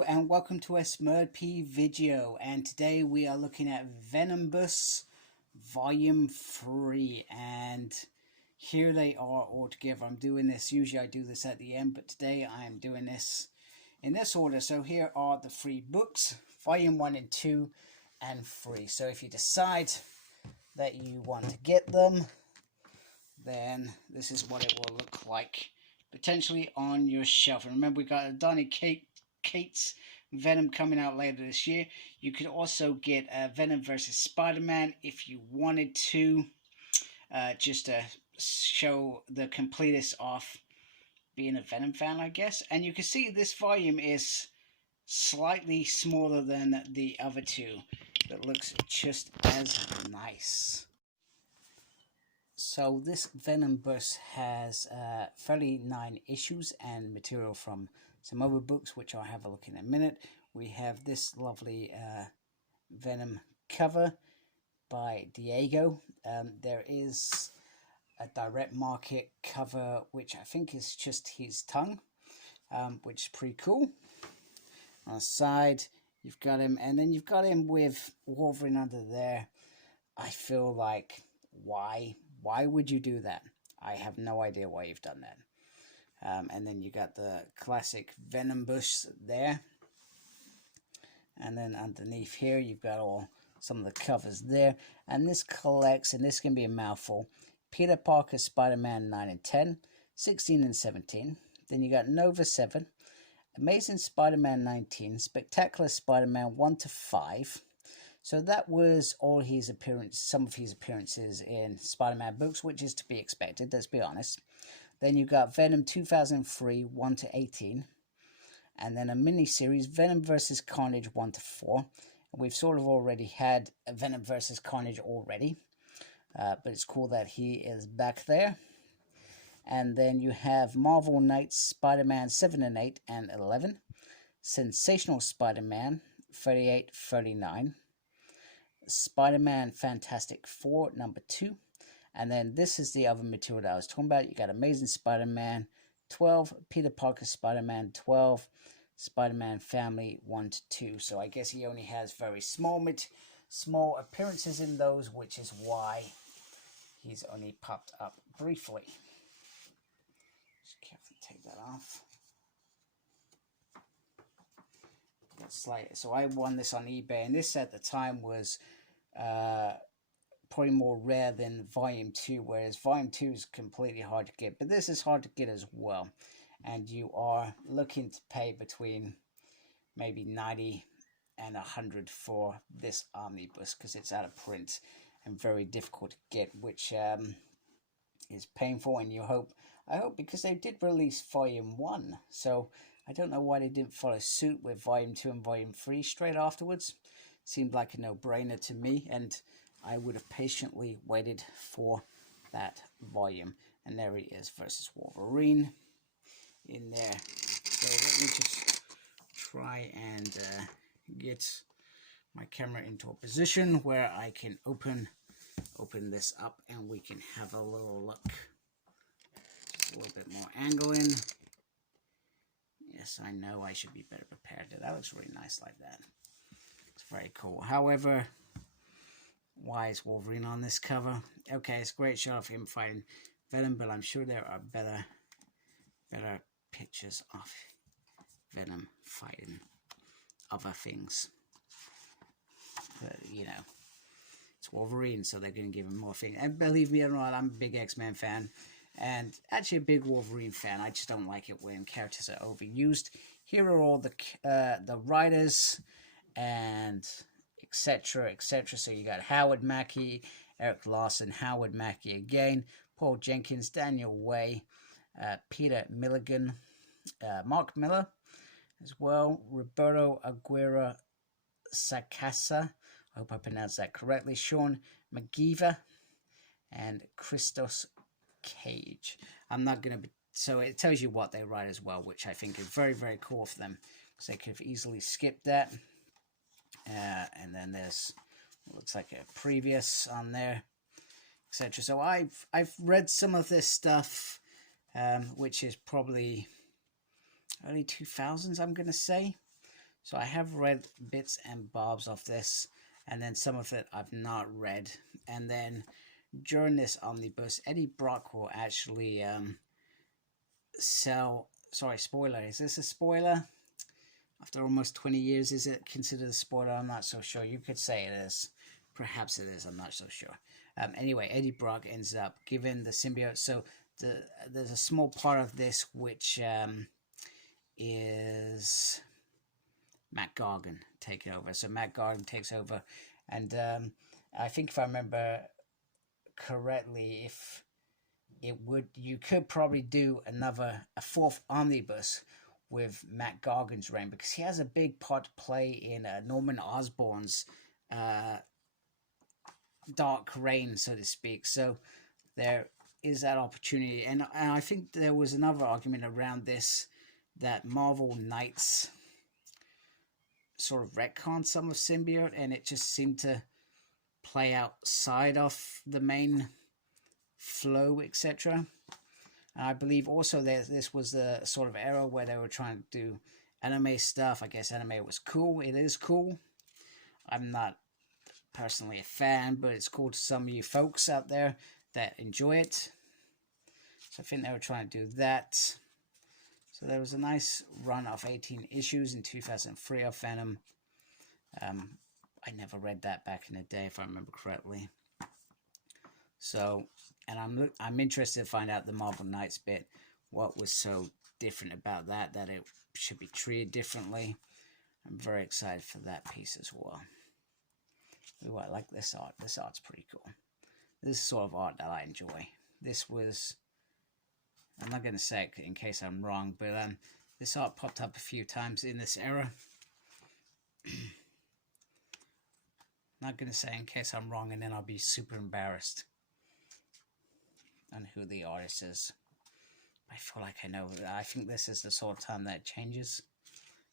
Hello and welcome to a Smurd video, and today we are looking at Venom Omnibus Volume 3, and here they are all together. I'm doing this, usually I do this at the end, but today I am doing this in this order. So here are the 3 books, Volume 1 and 2 and 3. So if you decide that you want to get them, then this is what it will look like potentially on your shelf. And remember, we got a Donny Cates Venom coming out later this year. You could also get Venom versus Spider-Man if you wanted to, just to show the completeness of being a Venom fan, I guess. And you can see this volume is slightly smaller than the other two. That looks just as nice. So this Venom Burst has 39 issues and material from some other books, which I'll have a look in a minute. We have this lovely Venom cover by Diego. There is a direct market cover, which I think is just his tongue, which is pretty cool. On the side, you've got him, and then you've got him with Wolverine under there. I feel like, why would you do that? I have no idea why you've done that. And then you got the classic Venom Bush there. And then underneath here, you've got some of the covers there. And this collects, and this can be a mouthful, Peter Parker, Spider-Man 9 and 10, 16 and 17. Then you got Nova 7, Amazing Spider-Man 19, Spectacular Spider-Man 1 to 5. So that was all his some of his appearances in Spider-Man books, which is to be expected, let's be honest. Then you got Venom 2003, 1 to 18. And then a mini-series, Venom vs. Carnage 1 to 4. And we've sort of already had a Venom vs. Carnage already. But it's cool that he is back there. And then you have Marvel Knights, Spider-Man 7 and 8 and 11. Sensational Spider-Man 38, 39. Spider-Man Fantastic Four, number 2. And then this is the other material that I was talking about. You got Amazing Spider-Man 12, Peter Parker Spider-Man 12, Spider-Man Family 1 to 2. So I guess he only has very small appearances in those, which is why he's only popped up briefly. Just carefully take that off. So I won this on eBay, and this at the time was probably more rare than Volume 2, whereas Volume 2 is completely hard to get, but this is hard to get as well. And you are looking to pay between maybe 90 and 100 for this omnibus, because it's out of print and very difficult to get, which is painful. And I hope because they did release Volume 1, so I don't know why they didn't follow suit with Volume 2 and Volume 3 straight afterwards. Seemed like a no-brainer to me, and I would have patiently waited for that volume. And there he is versus Wolverine in there. So let me just try and get my camera into a position where I can open this up and we can have a little look. Just a little bit more angling. Yes, I know I should be better prepared. That looks really nice like that. It's very cool. However, why is Wolverine on this cover? Okay, it's a great shot of him fighting Venom, but I'm sure there are better pictures of Venom fighting other things. But, you know, it's Wolverine, so they're going to give him more things. And believe me or not, I'm a big X-Men fan, and actually a big Wolverine fan. I just don't like it when characters are overused. Here are all the writers and etc. So you got Howard Mackie, Eric Larson, Howard Mackie again, Paul Jenkins, Daniel Way, Peter Milligan, Mark Miller as well, Roberto Aguirre Sacasa, I hope I pronounced that correctly, Sean McGeever, and Christos Cage. I'm not going to be, so it tells you what they write as well, which I think is very, very cool for them, because they could have easily skipped that. And then there's, looks like a previous on there, etc. So I've read some of this stuff, which is probably early 2000s, I'm going to say. So I have read bits and bobs of this, and then some of it I've not read. And then during this omnibus, Eddie Brock will actually sell... Sorry, spoiler. Is this a spoiler? After almost 20 years, is it considered a spoiler? I'm not so sure. You could say it is. Perhaps it is. I'm not so sure. Anyway, Eddie Brock ends up giving the symbiote. So there's a small part of this which is Matt Gargan taking over. So Matt Gargan takes over, and I think if I remember correctly, if it would, you could probably do a fourth omnibus with Matt Gargan's reign, because he has a big part to play in Norman Osborn's dark reign, so to speak. So there is that opportunity, and I think there was another argument around this, that Marvel Knights sort of retconned some of symbiote, and it just seemed to play outside of the main flow, etc. I believe also that this was the sort of era where they were trying to do anime stuff. I guess anime was cool. It is cool. I'm not personally a fan, but it's cool to some of you folks out there that enjoy it. So I think they were trying to do that. So there was a nice run of 18 issues in 2003 of Venom. I never read that back in the day, if I remember correctly. So, and I'm interested to find out the Marvel Knights bit. What was so different about that it should be treated differently. I'm very excited for that piece as well. Ooh, I like this art. This art's pretty cool. This is sort of art that I enjoy. This was... I'm not going to say it in case I'm wrong, but this art popped up a few times in this era. Not going to say in case I'm wrong, and then I'll be super embarrassed on who the artist is. I feel like I know. I think this is the sort of time that it changes.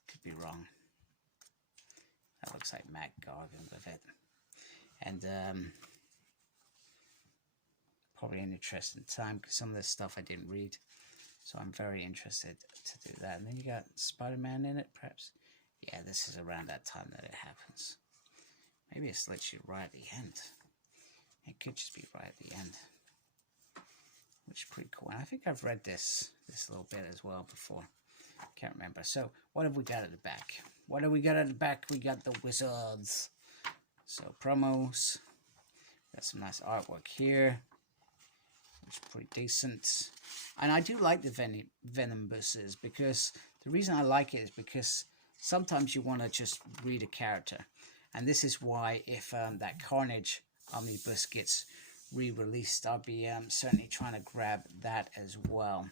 Could be wrong. That looks like Matt Gargan with it. And probably an interesting time, because some of this stuff I didn't read. So I'm very interested to do that. And then you got Spider-Man in it, perhaps. Yeah, this is around that time that it happens. Maybe it's literally right at the end. It could just be right at the end. Which is pretty cool. And I think I've read this little bit as well before. Can't remember. So, what have we got at the back? What have we got at the back? We got the Wizards. So, promos. Got some nice artwork here, which is pretty decent. And I do like the Venom buses, because the reason I like it is because sometimes you want to just read a character. And this is why, if that Carnage omnibus gets re-released, I'll be certainly trying to grab that as well.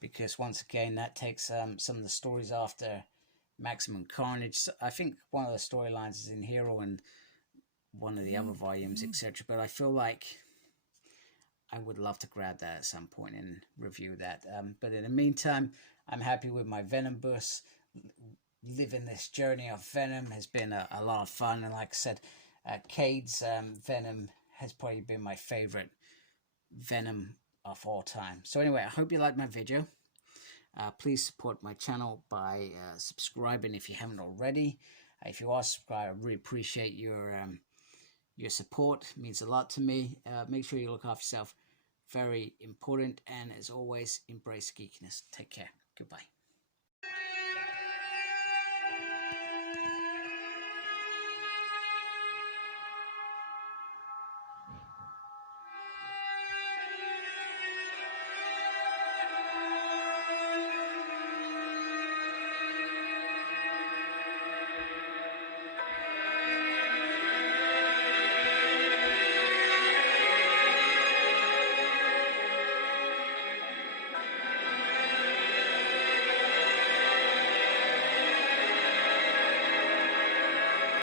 Because once again, that takes some of the stories after Maximum Carnage. So I think one of the storylines is in Hero and one of the other volumes, etc. But I feel like I would love to grab that at some point and review that. But in the meantime, I'm happy with my Venom bus. Living this journey of Venom has been a lot of fun. And like I said, Cade's Venom has probably been my favorite Venom of all time. So anyway, I hope you liked my video. Please support my channel by subscribing if you haven't already. If you are subscribed, I really appreciate your support. It means a lot to me. Make sure you look after yourself. Very important. And as always, embrace geekiness. Take care. Goodbye.